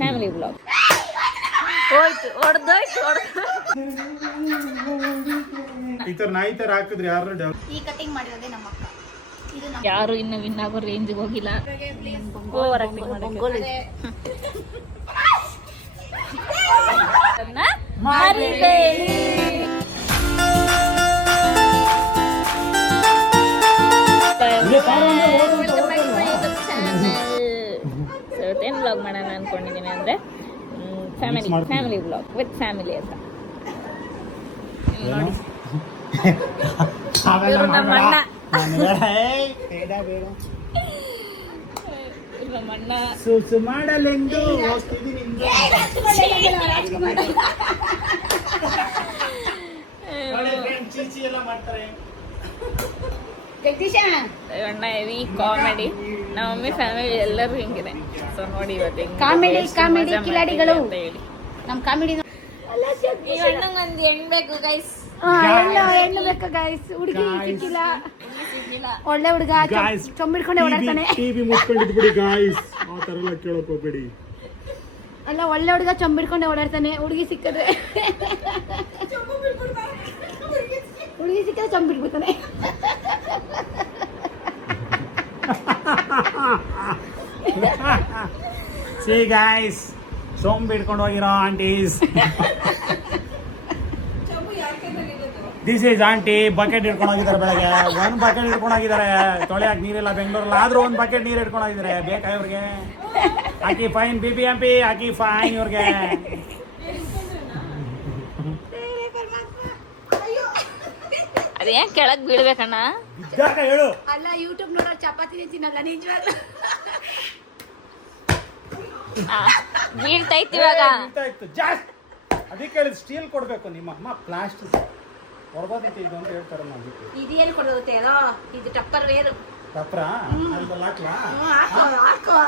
Family blog ಹೋಯ್ತು ಹೊಡೆದೋಯ್ತು ಈ ತರ ನಾಯಿ ತರ ಹಾಕಿದ್ರೆ ಯಾರು ಈ ಕಟಿಂಗ್ ಮಾಡಿರೋದೇ ನಮ್ಮ ಅಕ್ಕ. ಇದು ನಮ್ಮ ಯಾರು ಇನ್ನು ವಿನ್ ಆಗೋ ರೇಂಜ್ಗೆ ಹೋಗಿಲ್ಲ. ಓವರ್ ಆಕ್ಟಿಂಗ್ ಮಾಡಕ್ಕೆ ಏನ್ ವ್ಲಾಗ್ ಮಾಡೋಣ ಅನ್ಕೊಂಡಿದೀನಿ ಅಂದ್ರೆ ಫ್ಯಾಮಿಲಿ ವ್ಲಾಗ್ ವಿತ್ ಫ್ಯಾಮಿಲಿ ಅಂತ. ಇವ್ರು ನಮ್ಮ ಅಣ್ಣ ಮಾಡಲೆಂದು ಚೀಚಿ ಎಲ್ಲ ಮಾಡ್ತಾರೆ. ಅಣ್ಣ ಹೆವಿ ಕಾಮಿಡಿ. ನಮ್ಮ ಮಮ್ಮಿ ಫ್ಯಾಮಿಲಿ ಎಲ್ಲರೂ ಹಿಂಗಿದೆ. ಸೊ ನೋಡಿ ಇವತ್ತು ಕಾಮಿಡಿ ಕಿಲಾಡಿಗಳು ಅಂತ ಹೇಳಿ ನಮ್ ಕಾಮಿಡಿ. ಈ ಅಣ್ಣಂಗೆ ಒಂದು ಹೆಣ್ಣು ಬೇಕು ಗೈಸ್. ಹೆಣ್ಣು ಬೇಕು ಗೈಸ್. ಹುಡುಗಿ ಸಿಕ್ಕಿಲ್ಲ. ಒಳ್ಳೆ ಹುಡುಗ ಚೊಂಬಿಡ್ಕೊಂಡೆ ಓಡಾಡ್ತಾನೆ. ಟಿವಿ ಮುಟ್ಕೊಂಡಿದ್ ಬಿಡಿ ಗಾಯ್ಸ್, ಆ ತರ ಎಲ್ಲ ಕೇಳಕ್ ಹೋಗ್ಬೇಡಿ. ಅಲ್ಲ ಒಳ್ಳೆ ಹುಡುಗ ಚೊಂಬಿಡ್ಕೊಂಡೆ ಓಡಾಡ್ತಾನೆ. ಹುಡುಗಿ ಸಿಕ್ಕದ್ರೆ ಚೊಂಬಿಡ್ಬಿಡ್ತಾನೆ. See guys, ಸೋಂಬ್ ಹಿಡ್ಕೊಂಡು ಹೋಗಿರೋ aunties. This is aunty. Bucket ಹಿಡ್ಕೊಂಡು ಹೋಗಿದ್ದಾರೆ. ಬೆಳಗ್ಗೆ ಒಂದ್ ಬಕೆಟ್ ಹಿಡ್ಕೊಂಡು ಹೋಗಿದ್ದಾರೆ. ತೊಳೆಯಾಕ ನೀರಿಲ್ಲ ಬೆಂಗಳೂರಲ್ಲಿ, ಆದ್ರೂ ಒಂದ್ ಬಕೆಟ್ ನೀರು ಹಿಡ್ಕೊಂಡು ಹೋಗಿದ್ದಾರೆ. ಬೇಕಾ ಇವ್ರಿಗೆ? ಹಾಕಿ ಫೈನ್ BBMP ಹಾಕಿ ಫೈನ್ ಇವ್ರಿಗೆ. ಅದೇನ್ ಕೆಳಗ್ ಬೀಳ್ಬೇಕಣ್ಣ? ಬಿದ್ದಾಗ ಹೇಳು. ಅಲ್ಲ ಯೂಟ್ಯೂಬ್ ನೋಡೋ ಚಪಾತಿನೇ ತಿನ್ನಲ್ಲ ನಿಜವಾಗ್ಲೂ. ಬೀಳ್ತೈತಿ ಇವಾಗ. ಜಾಸ್ತಿ ಅದಕ್ಕೆ ಹೇಳಿದ್ ಸ್ಟೀಲ್ ಕೊಡ್ಬೇಕು. ನಿಮ್ಮ ಅಮ್ಮ ಪ್ಲಾಸ್ಟಿಕ್ ಹೊರಗೋದೈತಿ ಇದು ಅಂತ ಹೇಳ್ತಾರೆ. ಇದು ಏನು ಕೊಡೋಗುತ್ತೆ ಅಲ್ಲ, ಇದು ಟಪ್ಪರ್ ವೇರು. ಟಪ್ರ ಹಾಕೋ.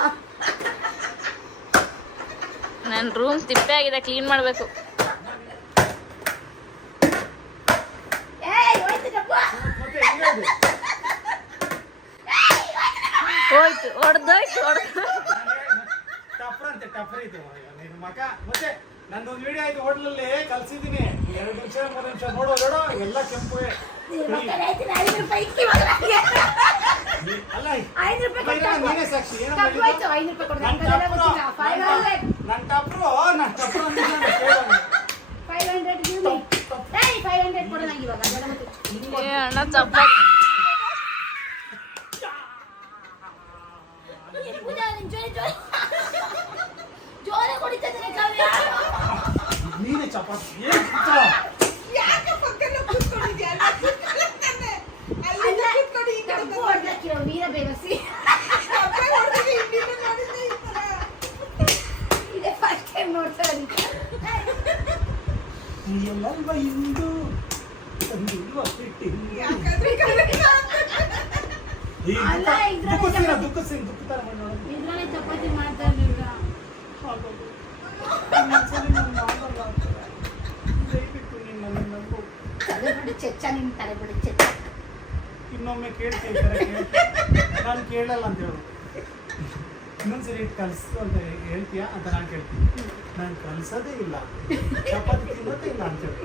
ನನ್ ರೂಮ್ ತಿಪ್ಪೆ ಆಗಿದೆ, ಕ್ಲೀನ್ ಮಾಡ್ಬೇಕು. ಹೋಯ್ತು ಹೊಡೆದೋಯ್ತು ಟಪ್ರ ಅಂತೆ. ಟಪ್ರ ಇದು ನಿನ್ನ ಮಗ. ಮತ್ತೆ ನಂದೊಂದು ವಿಡಿಯೋ ಆಯ್ತು ಹೋಟ್ಲಲ್ಲಿ ಕಲ್ಸಿದೀನಿ. 2 ನಿಮಿಷ 3 ನಿಮಿಷ ನೋಡೋ ಎಲ್ಲ ಕೆಂಪು. ಅಲ್ಲ ನೀನೇ ಸಾಕ್ಷಿ. $5 ನನ್ ಟಪ್ರು ಕೊಡೋಣ ಇವಾಗ. ಅಣ್ಣ ಚಪಾತಿ ಜೋರ ಕುಡಿತಿದ್ದೀನಿ ಕಾವ್ಯ. ನೀನೆ ಚಪಾತಿ ವೀರ ಬೇವಸಿ ಇದೇ ಫಸ್ಟ್ ಟೈಮ್ ನೋಡ್ತಾ ಎಲ್ಲಲ್ವ ಇಂದು ಇದ್ರಲ್ಲಿ ಚಪಾತಿ ಮಾಡ್ತಾ ಇರ್ಲಿಲ್ಲ. ತಲೆಬಿಡು ಚೆಚ್ಚ, ನಿನ್ ತಲೆಬಿಡು ಚೆಚ್ಚ. ಇನ್ನೊಮ್ಮೆ ಕೇಳ್ತೀನಿ. ನಾನು ಕೇಳಲ್ಲ ಅಂತ ಹೇಳು. ಇನ್ನೊಂದ್ಸರಿ ಕಲ್ಸು ಅಂತ ಹೇಳ್ತೀಯಾ ಅಂತ ನಾನು ಕೇಳ್ತೀನಿ. ನಾನು ಕಲ್ಸೋದೇ ಇಲ್ಲ, ಚಪಾತಿ ತಿನ್ನೋದೇ ಇಲ್ಲ ಅಂತ ಹೇಳಿ.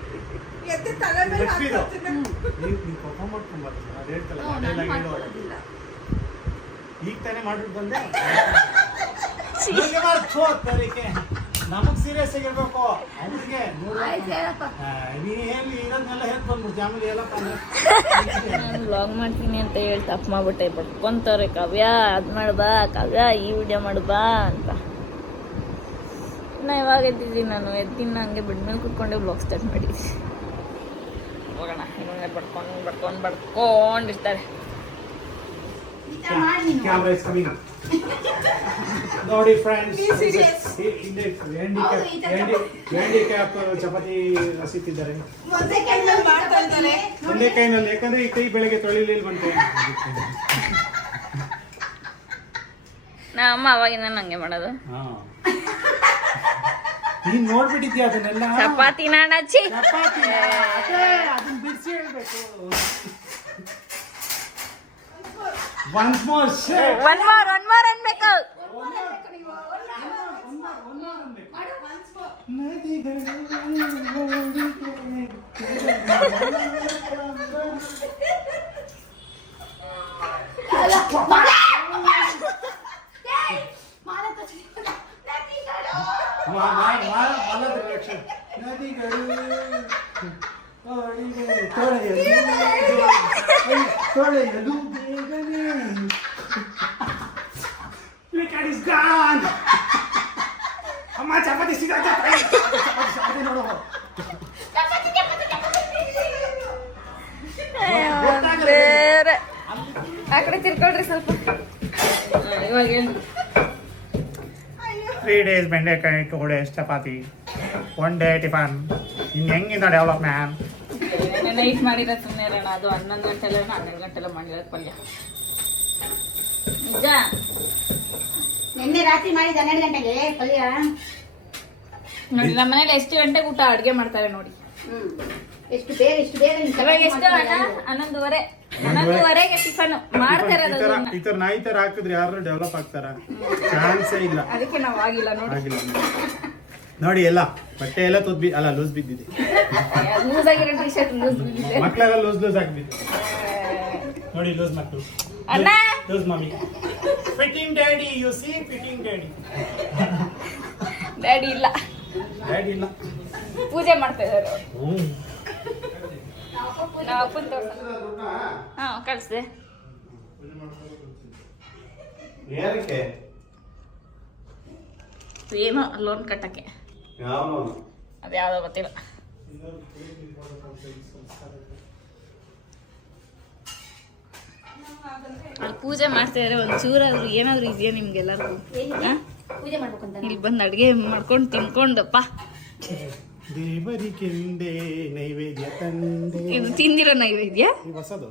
ನೀವು ಕೋಪ ಮಾಡ್ಕೊಂಡ್ ಬರ್ತೀನಿ. ಅದು ಹೇಳ್ತಲ್ಲ ಅದೆಲ್ಲ ಹೇಳೋದಿಲ್ಲ. ಈಗ ತಾನೇ ಮಾಡ್ಬಿಟ್ಟು ಬಂದೆ. ನಮಗ್ ಸೀರಿಯಸ್ ಆಗಿರ್ಬೇಕು. ಅವ್ರಿಗೆ ನೀನ್ ಇರೋದ್ನೆಲ್ಲ ಹೇಳ್ ಬಂದ್ಬಿಡ್ತಿ. ಆಮೇಲೆ ಹೇಳಪ್ಪ ನಾನು ವ್ಲಾಗ್ ಮಾಡ್ತೀನಿ ಅಂತ ಹೇಳಿ ತಪ್ಪು ಮಾಡ್ಬಿಟ್ಟೆ. ಬಡ್ಕೊಂತವ್ರೆ ಕಾವ್ಯ ಅದ್ ಮಾಡ್ಬಾ, ಕಾವ್ಯ ಈ ವಿಡಿಯೋ ಮಾಡ್ಬಾ ಅಂತ. ಇನ್ನು ಇವಾಗ ಎದ್ದಿದ್ದೀನಿ ನಾನು. ಎದ್ದಿನ ಹಂಗೆ ಬಿಡ್ಮೇಲೆ ಕುತ್ಕೊಂಡೆ ವ್ಲಾಗ್ ಸ್ಟಾರ್ಟ್ ಮಾಡಿದ್ವಿ. ಹೋಗೋಣ. ಇನ್ನೊಂದು ಬಡ್ಕೊಂಡಿರ್ತಾರೆ. ನೋಡಿ ಫ್ರೆಂಡ್ಸ್, ಹ್ಯಾಂಡಿಕ್ಯಾಪ್ ಚಪಾತಿ ಹಸಿತಿದ್ದಾರೆ ಒಂದೇ ಕೈನಲ್ಲಿ. ಯಾಕಂದ್ರೆ ಈ ಕೈ ಬೆಳಗ್ಗೆ ತೊಳಿಲಿಲ್ಲ ಬಂತೆ. ಅಮ್ಮ ಅವಾಗಿಂದ ನಂಗೆ ಮಾಡೋದು. ನೀನ್ ನೋಡ್ಬಿಟ್ಟಿದ್ಯಾ ಅದನ್ನೆಲ್ಲ? ಚಪಾತಿ ನಾಣಚ್ಚಿ ಚಪಾತಿ ಅದನ್ನ ಬಿಡಿಸಿ ಹೇಳ್ಬೇಕು. ಒನ್ ಮೋರ್ ಅನ್ಬೇಕು. ಅನ್ಬೇಕು. ಮಾಡು once more. ಅಲ್ಲ, ಏಯ್, ಮಾಲ ತಚ್ಚಿ. ನದಿಗಳು ತೊಳೆಯಲು ಬೇಗನೆ. ಅಮ್ಮ ಚಪಾತಿ ಸಿಗ ಚಪಾತಿ ನೋಡು. ಬೇರೆ ಆ ಕಡೆ ತಿರ್ಕೊಳ್ರಿ ಸ್ವಲ್ಪ. ಇವಾಗ ಏನು 3 days ಬೆಂಡೆಕಾಯಿ 2 days ಚಪಾತಿ 1 day ಟಿಫನ್. ಇನ್ನು ಹೆಂಗಿಂದ ಡೆವಲಪ್ಮೆಂಟ್? ನೈಟ್ ಮಾಡಿರೋ ಸುಮ್ಮನೆ ಇರೋಣ. ಅದು 11 ಗಂಟೆಲ್ಲ 12 ಗಂಟೆಲ್ಲ ಮಾಡಿರೋದು ಪಲ್ಯ ನಿಜ. ನಿನ್ನೆ ರಾತ್ರಿ ಮಾಡಿದ 12 ಗಂಟೆಗೆ ಪಲ್ಯ. ನೋಡಿ ನಮ್ಮ ಮನೇಲಿ ಎಷ್ಟು ಗಂಟೆಗೆ ಊಟ ಅಡ್ಗೆ ಮಾಡ್ತಾರೆ ನೋಡಿ. ಎಷ್ಟು ಬೇಗ ಇವಾಗ ಎಷ್ಟು 11:30ಗೆ ಟಿಫನ್ ಮಾಡ್ತಾ ಇರೋದು. ಈ ತರ ನಾಯಿ ತರ ಹಾಕಿದ್ರೆ ಯಾರು ಡೆವಲಪ್ ಆಗ್ತಾರ? ಚಾನ್ಸೇ ಇಲ್ಲ. ಅದಕ್ಕೆ ನಾವು ಆಗಿಲ್ಲ ನೋಡಿ. ಆಗಿಲ್ಲ ನೋಡಿ. ಎಲ್ಲ ಬಟ್ಟೆ ಎಲ್ಲ ಲೂಸ್ ಬಿದ್ದಿದೆ. ಲೂಸ್ ಆಗಿರೋ ಟಿ ಶರ್ಟ್ ಲೂಸ್ ಬಿದ್ದಿದೆ. ಮಕ್ಕಳೆಲ್ಲ ಲೂಸ್ ಆಗಿಬಿಟ್ಟು ನೋಡಿ. ಲೂಸ್ ಮಕ್ಕಳು ಅಣ್ಣ loose mummy. Fitting daddy. You see fitting daddy. Daddy ಇಲ್ಲ, ಡ್ಯಾಡಿ ಇಲ್ಲ. ಪೂಜೆ ಮಾಡ್ತಾ ಇದಾರೆ ಅವ್ರು. ನಾವು ಅಪ್ಪನ ಹಾ ಕಳಿಸ್ದೆ. ಏನೋ ಲೋನ್ ಕಟ್ಟಕ್ಕೆ. ಅದು ಯಾವ್ದೋ ಗೊತ್ತಿಲ್ಲ. ಅಲ್ಲಿ ಪೂಜೆ ಮಾಡ್ತಾ ಇದಾರೆ. ಒಂಚೂರಾದ್ರು ಏನಾದ್ರು ಇದೆಯಾ ನಿಮ್ಗೆಲ್ಲರಿಗೂ? ಪೂಜೆ ಮಾಡ್ಬೇಕಂತ ಇಲ್ಲಿ ಬಂದು ಅಡ್ಗೆ ಮಾಡ್ಕೊಂಡು ತಿನ್ಕೊಂಡಪ್ಪ. ದೇವರಿಗೆಂದೇ ನೈವೇದ್ಯ ತಂದೆ. ಇದು ತಿಂದಿರೋ ನೈವೇದ್ಯ. ಈ ಹೊಸದು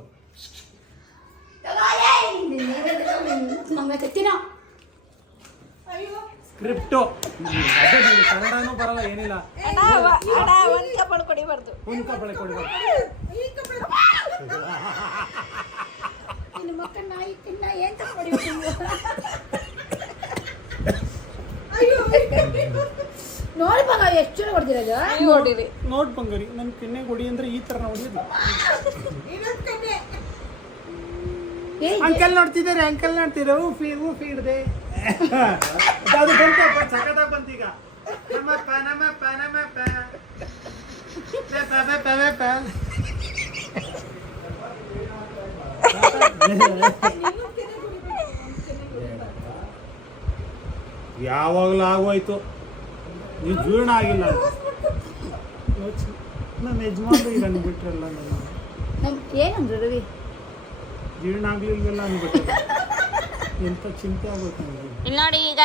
ಸ್ಕ್ರಿಪ್ಟು. ಅದೇ ಕನ್ನಡನೂ ಬರಲ್ಲ, ಏನಿಲ್ಲ. ಒಂದ್ ಕಪ್ಪಳು ಕೊಡಿಬಾರ್ದು. ಒಂದು ಕಪ್ಪಳೆ ಕೊಡಬಾರ್ದು. ಮಕ್ಕ ನಾಯಿ ತಿನ್ನ ಏನ್ ತಗೊಡಿ. ನೋಡಿ ಮಗ ಎಷ್ಟು ಜನ ಹೊಡೆದಿರೋದು. ನೋಡಿರಿ ನೋಡ್ ಬಂಗಾರಿ, ನನ್ ಕೆನ್ನೆ ಕೊಡಿ ಅಂದ್ರೆ ಈ ತರ ಹೊಡಿಯೋದು. ಅಂಕಲ್ ನೋಡ್ತಿದ್ದಾರೆ, ಅಂಕಲ್ ನೋಡ್ತಿರೋ. ಊಫಿ ಹಿಡ್ದೆ. ಅದು ಬಂತಪ್ಪ, ಸಖತ್ತಾಗಿ ಬಂತೀಗ. ನಮ್ಮಪ್ಪ ಯಾವಾಗಲೂ ಆಗೋಯ್ತು. ನೀವು ಜೀರ್ಣ ಆಗಿಲ್ಲ. ನಮ್ಮ ಯಜಮಾನ್ರು ಈಗ ಅಂದ್ಬಿಟ್ರಲ್ಲ, ಏನಂದ್ರು ರವಿ? ಜೀರ್ಣ ಆಗ್ಲಿಲ್ವಲ್ಲ ಅಂದ್ಬಿಟ್ರೆ ಎಂತ ಚಿಂತೆ ಆಗೋಯ್ತು ನನಗೆ. ಇಲ್ಲಿ ನೋಡಿ ಈಗ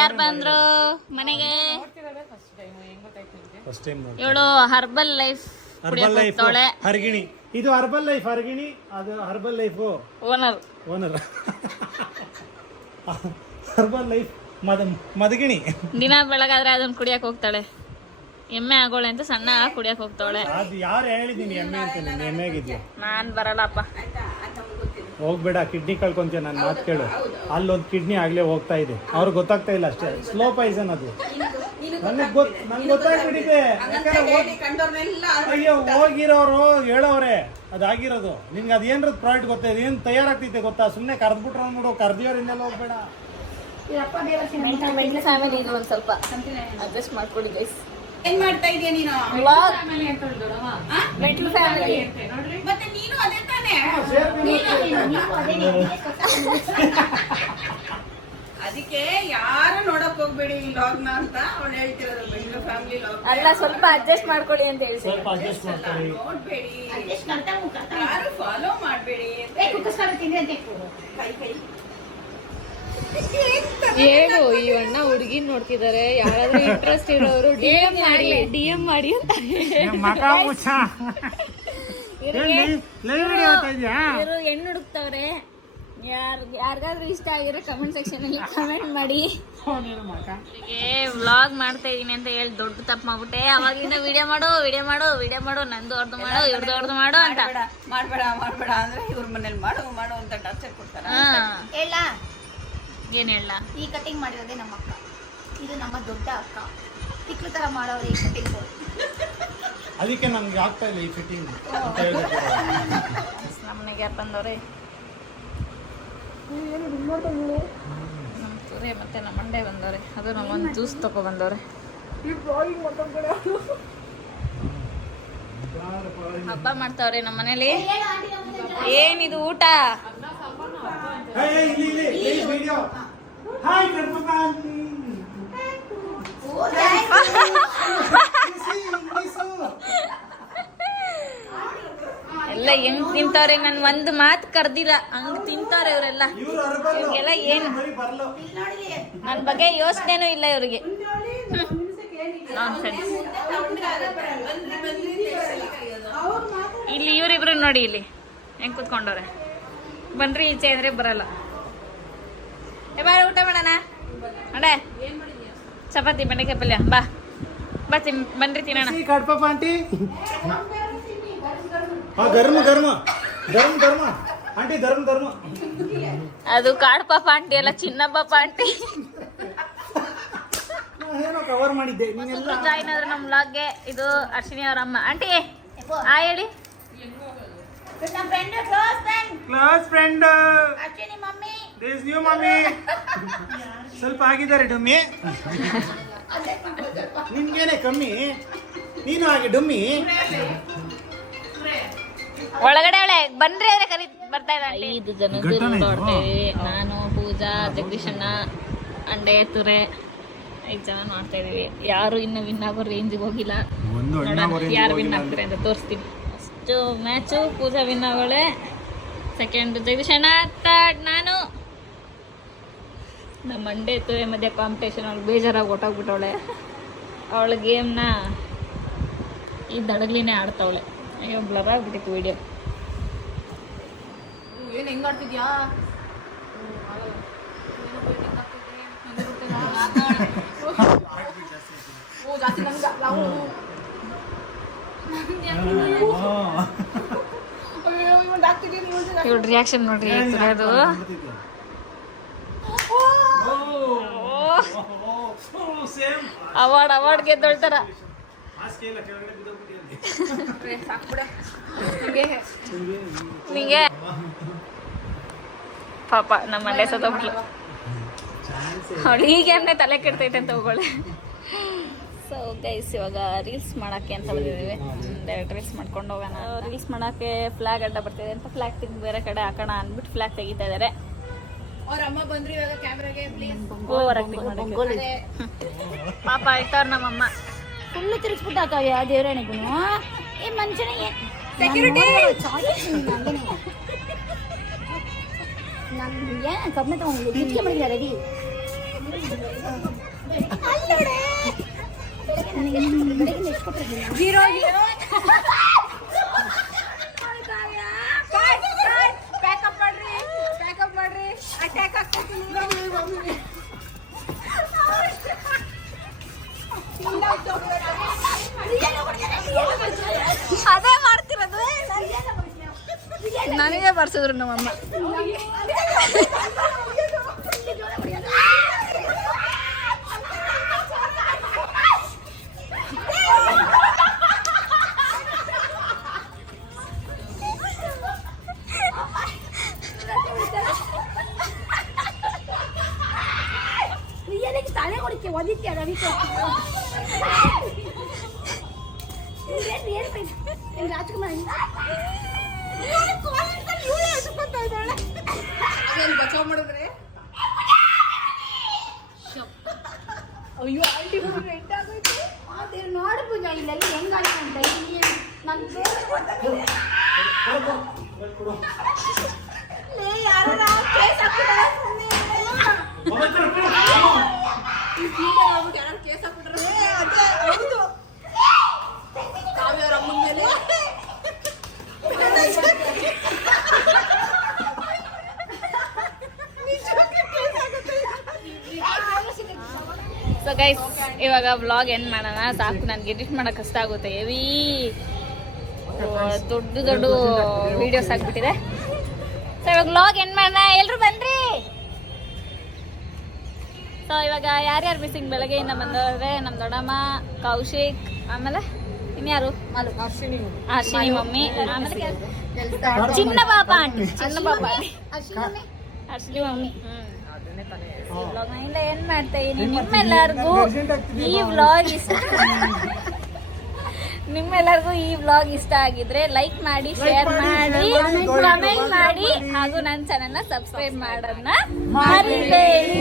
ಯಾರು ಬಂದ್ರು ಮನೆಗೆ. ಫಸ್ಟ್ ಟೈಮ್ ನೋಡಿ. ಇವಳು ಹರ್ಬಲ್ ಲೈಫ್ ಹರ್ಬಲ್ ಲೈಫ್ ಹರ್ಗಿಣಿ. ಇದು ಹರ್ಬಲ್ ಲೈಫ್ ಹರ್ಗಿಣಿ, ಅದು Herbalife owner. Herbalife ಮದಗಿಣಿ. ದಿನ ಬೆಳಗಾದ್ರೆ ಅದನ್ನ ಕುಡಿಯಕ್ ಹೋಗ್ತಾಳೆ. ಎಮ್ಮೆ ಆಗೋಳೆ ಅಂತ ಸಣ್ಣ ಕುಡಿಯಕ್ ಹೋಗ್ತಾಳೆ. ಅದು ಯಾರು ಹೇಳಿದೀನಿ ಎಮ್ಮೆ ಅಂತ? ನೀನು ಎಮ್ಮೆ ಆಗಿದ್ಯಾ? ನಾನ್ ಬರಲ್ಲಪ್ಪ. ಹೋಗ್ಬೇಡ, ಕಿಡ್ನಿ ಕಳ್ಕೊಂತೀಯ. ನನ್ನ ಮಾತು ಕೇಳು. ಅಲ್ಲೊಂದು ಕಿಡ್ನಿ ಆಗ್ಲೇ ಹೋಗ್ತಾ ಇದೆ. ಅವ್ರಿಗೆ ಗೊತ್ತಾಗ್ತಾ ಇಲ್ಲ ಅಷ್ಟೇ. ಸ್ಲೋ ಪಾಯ್ಸನ್ ಅದು. ನನ್ಗೆ ಗೊತ್ತಾಗ್ಬಿಟ್ಟಿದೆ. ಅಯ್ಯೋ ಹೋಗಿರೋರು ಹೇಳೋರೆ ಅದಾಗಿರೋದು. ನಿನ್ಗೆ ಅದೇನ್ರದ್ದು ಪ್ರಾಡಕ್ಟ್ ಗೊತ್ತಾ? ಏನ್ ತಯಾರಾಗ್ತೈತೆ ಗೊತ್ತಾ? ಸುಮ್ಮನೆ ಕರ್ದ್ಬಿಟ್ರೆ ನೋಡು. ಕರ್ದಿಯೋರಿಂದೆಲ್ಲ ಹೋಗ್ಬೇಡ. ಮೆಂಟಲ್ ಫ್ಯಾಮಿಲಿ ಇದು ಒಂದ್ ಸ್ವಲ್ಪ ಅಡ್ಜಸ್ಟ್ ಮಾಡ್ಕೊಡಿ ಗೈಸ್. ಏನ್ ಮಾಡ್ತಾ ಇದೀಯ ನೀನು? Mental family. ಮತ್ತೆ ನೀನು ಅದೇ ತಾನೇ? ಅದಕ್ಕೆ ಯಾರು ನೋಡಕ್ ಹೋಗ್ಬೇಡಿ ಈ ಲಾಗ್ನ ಅಂತ ಅವಳು ಹೇಳ್ತಿರೋದು. ಮೆಂಟಲ್ ಫ್ಯಾಮಿಲಿ ಲಾಗ್ ಅಲ್ಲ, ಸ್ವಲ್ಪ ಅಡ್ಜಸ್ಟ್ ಮಾಡ್ಕೊಳ್ಳಿ ಅಂತ ಹೇಳಿ. ಸ್ವಲ್ಪ ಅಡ್ಜಸ್ಟ್ ಮಾಡ್ಕೊಳ್ಳಿ. ನೋಡ್ಬೇಡಿ, ಯಾರು ಫಾಲೋ ಮಾಡ್ಬೇಡಿ. ಕೈ ಏನು ಈ ಅಣ್ಣ ಹುಡುಗಿ ನೋಡ್ತಿದ್ದಾರೆ. ಯಾರಾದ್ರೂ ಇಂಟ್ರೆಸ್ಟ್ ಇರೋರು ಡಿಎಂ ಮಾಡಿ ಅಂತ. ಇವರು ಹೆಣ್ಣು ಹುಡುಕ್ತವ್ರೆ. ಯಾರಿಗಾದ್ರೂ ಇಷ್ಟ ಆಗಿರೋ ಕಮೆಂಟ್ ಸೆಕ್ಷನ್ ಅಲ್ಲಿ ಕಮೆಂಟ್ ಮಾಡಿ. ವ್ಲಾಗ್ ಮಾಡ್ತಾ ಇದೀನಿ ಅಂತ ಹೇಳಿ ದೊಡ್ಡ ತಪ್ಪು ಮಾಡ್ಬಿಟ್ಟೆ. ಅವಾಗ್ಲಿಂದ ವಿಡಿಯೋ ಮಾಡು ನಂದು ಅವ್ರದ್ದು ಮಾಡು ಇವ್ರದ್ದು ಅವ್ರದ್ದು ಮಾಡು ಅಂತ. ಮಾಡ್ಬೇಡ ಅಂದ್ರೆ ಇವ್ರ ಮನೇಲಿ ಮಾಡು ಅಂತ ಟಾರ್ಚರ್ ಕೊಡ್ತಾರ. ಏನ್ ಹೇಳ? ಈ ಕಟಿಂಗ್ ಮಾಡಿರೋದೇ ನಮ್ಮ ಅಕ್ಕ. ಇದು ನಮ್ಮ ದೊಡ್ಡ ಅಕ್ಕ ತಿಕ್ಲು ತರ ಮಾಡೋರು ಈ ಕಟಿಂಗ್. ಅದಕ್ಕೆ ನಮ್ಗೆ ಆಗ್ತಾ ಇಲ್ಲ ಈ ಫಿಟ್ಟಿಂಗ್. ನಮ್ಮನೆಗೆ ಯಾರು ಬಂದವ್ರೆ? ನಮ್ಮ ತುರೆ ಮತ್ತೆ ನಮ್ಮ ಮಂಡೆ ಬಂದವ್ರೆ. ಅದು ನಮ್ಮೊಂದು ಜ್ಯೂಸ್ ತಗೊ ಬಂದವ್ರೆ. ಹಬ್ಬ ಮಾಡ್ತಾವ್ರೆ ನಮ್ಮ ಮನೇಲಿ. ಏನಿದು ಊಟ? ಎಲ್ಲ ಹೆಂಗ್ ತಿಂತಾವ್ರೆ, ನನ್ ಒಂದು ಮಾತು ಕರ್ದಿಲ್ಲ ಹಂಗ್ ತಿಂತಾವ್ರೆ ಇವರೆಲ್ಲ. ಇವ್ರಿಗೆಲ್ಲ ಏನು ನನ್ ಬಗ್ಗೆ ಯೋಚನೆನೂ ಇಲ್ಲ ಇವ್ರಿಗೆ. ಇಲ್ಲಿ ಇವರಿಬ್ರು ನೋಡಿ ಇಲ್ಲಿ ಹೆಂಗ್ ಕುತ್ಕೊಂಡವ್ರೆ. ಬನ್ರಿ ಈಚೆ ಅಂದ್ರೆ ಬರಲ್ಲ. ಬಾಳ ಊಟ ಮಾಡೋಣ ಅಡೆ. ಚಪಾತಿ ಬೆಂಡೆಕಾಯಿ ಪಲ್ಯ. ಬಾ ಬಾ ಬನ್ರಿ ತಿನ್ನೋಣ. ಕಡ್ಪಪ್ಪ ಆಂಟಿ. ಗರ್ಮ ಗರ್ಮ ಗರ್ಮ ಗರ್ಮ ಆಂಟಿ ಧರ್ಮ ಧರ್ಮ. ಅದು ಕಾಡ್ ಪಾಪ ಆಂಟಿ ಅಲ್ಲ, ಚಿನ್ನ ಪಾಪ ಆಂಟಿ. ಏನೋ ಕವರ್ ಮಾಡಿದ್ದೆ. ಜಾಯಿನ್ ಆದ್ರೆ ನಮ್ಮ ವ್ಲಾಗ್ಗೆ. ಇದು ಅರ್ಶಿನಿ ಅವ್ರ ಅಮ್ಮ. ಆಂಟಿ ಆ ಹೇಳಿ. Class friend this new mummy. ಸ್ವಲ್ಪ ಆಗಿದ್ದಾರೆ ಡಮ್ಮಿ. ನಿನ್ಗೇನೆ ಕಮ್ಮಿ, ನೀನು ಹಾಗೆ ಡಮ್ಮಿ. ಒಳಗಡೆ ಬನ್ರಿ ಅಂದ್ರೆ ಕರಿ ಬರ್ತಾ ಇದ್ದ. 5 ಜನದ್ದು ನೋಡ್ತೇವೆ. ನಾನು, ಪೂಜಾ, ಜಗದೀಶಣ್ಣ, ಅಂಡೆ, ತುರೆ 5 ಜನ ನೋಡ್ತಾ ಇದೀವಿ. ಯಾರು ಇನ್ನು ವಿನ್ ಆಗೋ ರೇಂಜಿಗೆ ಹೋಗಿಲ್ಲ. ಯಾರು ವಿನ್ ಆಗ್ತಾರೆ ಅಂತ ತೋರಿಸ್ತೀನಿ. ಫಸ್ಟ್ ಮ್ಯಾಚು ಪೂಜಾ ವಿನ್ ಆಗೋಳೆ, ಸೆಕೆಂಡ್ ಜಗದೀಶಣ್ಣ, ಥರ್ಡ್ ನಾನು. ನಮ್ಮ ಮಂಡೆ ತುರೆ ಮಧ್ಯೆ ಕಾಂಪಿಟೇಷನ್. ಅವ್ಳಿಗೆ ಬೇಜಾರಾಗಿ ಹೊಟ್ಟೋಗ್ಬಿಟ್ಟವಳೆ. ಅವಳ ಗೇಮ್ನ ಈ ದಡಗ್ಲಿನೇ ಆಡ್ತಾವಳೆ. ಅಯ್ಯೋ ಬ್ಲರ್ ಆಗ್ಬಿಟ್ಟಿತ್ತು ವಿಡಿಯೋ. ಏನು ಹೆಂಗ್ ಆಡ್ತಿದ್ಯಾ? ಜಾಸ್ತಿ ನಾವು ಇವ್ರ ರಿಯಾಕ್ಷನ್ ನೋಡ್ರಿ. ಅದು ಅವಾರ್ಡ್ ಗೆದ್ದೊಳ್ತಾರ. ನಿಂಗೆ ಪಾಪ ನಮ್ಮ ಮಂಡೆ ಸತ್ತೋಗ್ಬಿಟ್ಲು. ಅವಳು ಹೀಗೆ ತಲೆ ಕೆಡ್ತೈತೆ ಅಂತ ಹೋಗೋಳೆ. ಸೊ ಗೈಸ್, ಇವಾಗ ರೀಲ್ಸ್ ಮಾಡೋಕ್ಕೆ ಅಂತ ಬಂದಿದ್ದೀವಿ. ಒಂದೆರಡು ರೀಲ್ಸ್ ಮಾಡ್ಕೊಂಡು ಹೋಗೋಣ. ರೀಲ್ಸ್ ಮಾಡೋಕ್ಕೆ ಫ್ಲಾಗ್ ಅಡ್ಡ ಬರ್ತಿದೆ ಅಂತ ಫ್ಲಾಗ್ ತೆಗೆದು ಬೇರೆ ಕಡೆ ಹಾಕೋಣ ಅಂದ್ಬಿಟ್ಟು ಫ್ಲಾಗ್ ತೆಗಿತಾ ಇದ್ದಾರೆ. ಅವ್ರ ಅಮ್ಮ ಬಂದ್ರಿ ಇವಾಗ ಕ್ಯಾಮ್ರಾಗೆ. ಓವರ್ ಆಕ್ಟಿಂಗ್ ಮಾಡೋಕ್ಕೆ ಪಾಪ ಆಯ್ತವ್ರ ನಮ್ಮಮ್ಮ. ಫುಲ್ಲು ತಿರ್ಸ್ಬಿಟ್ಟಾಕವ್ಯ ದೇವ್ರಣೆಗೂ. ಈ ಮನುಷ್ಯನಿಗೆ ಸೆಕ್ಯೂರಿಟಿ ನನ್ಗೆ ಕಬ್ಬನ ತಗೊಂಡು ಗಿಟ್ಕೆ ಮಾಡಿಲ್ಲ ರೆಡಿ. ಬೆಳಗ್ಗೆ ಎಷ್ಟು ಕೊಟ್ಟಿರ್ತೀನಿ. ಹೀರೋ ಪ್ಯಾಕಪ್ ಮಾಡ್ರಿ ಅಟ್ಯಾಕ್ ಆಗ್ತೀನಿ. ಅದೇ ಮಾಡ್ತಿರೋದು. ನನಗೆ ಬರ್ಸಿದ್ರು ನಮ್ಮಮ್ಮ. ತಲೆ ಹೊಡಿಕೆ ಒದಿಕೆ ರವಿಕೆ ರಾಜ್ಕುಮಾರ್ ಬಚಾವ್ ಮಾಡಿದ್ರೆ. ಅಯ್ಯೋ ಆಂಟಿ ನೋಡಿ ಪೂಜಾ ಇಲ್ಲೆಲ್ಲ ಹೆಂಗಾಗ್ತಂತ ನನ್ ಕೇಸ್ ಹಾಕ್ಬಿಟ್ರೆ ಕಾವ್ಯವ್ರ ಅಮ್ಮನ ಮೇಲೆ. ಸೊ ಗೈಸ್, ಇವಾಗ ವ್ಲಾಗ್ ಎಂಡ್ ಮಾಡೋಣ. ಸಾಕು, ನನಗೆ ಎಡಿಟ್ ಮಾಡೋಕೆ ಕಷ್ಟ ಆಗುತ್ತೆ. ಹೆವಿ ದೊಡ್ಡ ದೊಡ್ಡ ವಿಡಿಯೋಸ್ ಆಗ್ಬಿಟ್ಟಿದೆ. ಸೊ ಇವಾಗ ವ್ಲಾಗ್ ಎಂಡ್ ಮಾಡೋಣ. ಎಲ್ರು ಬನ್ರಿ. ಸೊ ಇವಾಗ ಯಾರ್ಯಾರು ಮಿಸ್ಸಿಂಗ್ ಬೆಳಗ್ಗೆಯಿಂದ ಬಂದವ್ರೆ, ನಮ್ಮ ದೊಡ್ಡಮ್ಮ, ಕೌಶಿಕ್, ಆಮೇಲೆ ಇನ್ಯಾರು ಅಶ್ವಿನಿ ಮಮ್ಮಿ, ಆಮೇಲೆ ಚಿನ್ನ ಪಾಪ ಆಂಟಿ, ಅಶ್ವಿನಿ ಮಮ್ಮಿ. ಇಲ್ಲ ಏನ್ ಮಾಡ್ತಾ ಇದೀನಿ, ನಿಮ್ಮೆಲ್ಲರಿಗೂ ಈ ವ್ಲಾಗ್ ಇಷ್ಟ ಆಗಿದ್ರೆ ಲೈಕ್ ಮಾಡಿ, ಶೇರ್ ಮಾಡಿ, ಕಮೆಂಟ್ ಮಾಡಿ ಹಾಗೂ ನನ್ನ ಚಾನೆಲ್ ನ ಸಬ್ಸ್ಕ್ರೈಬ್ ಮಾಡೋದನ್ನ ಮರಿಬೇಡಿ.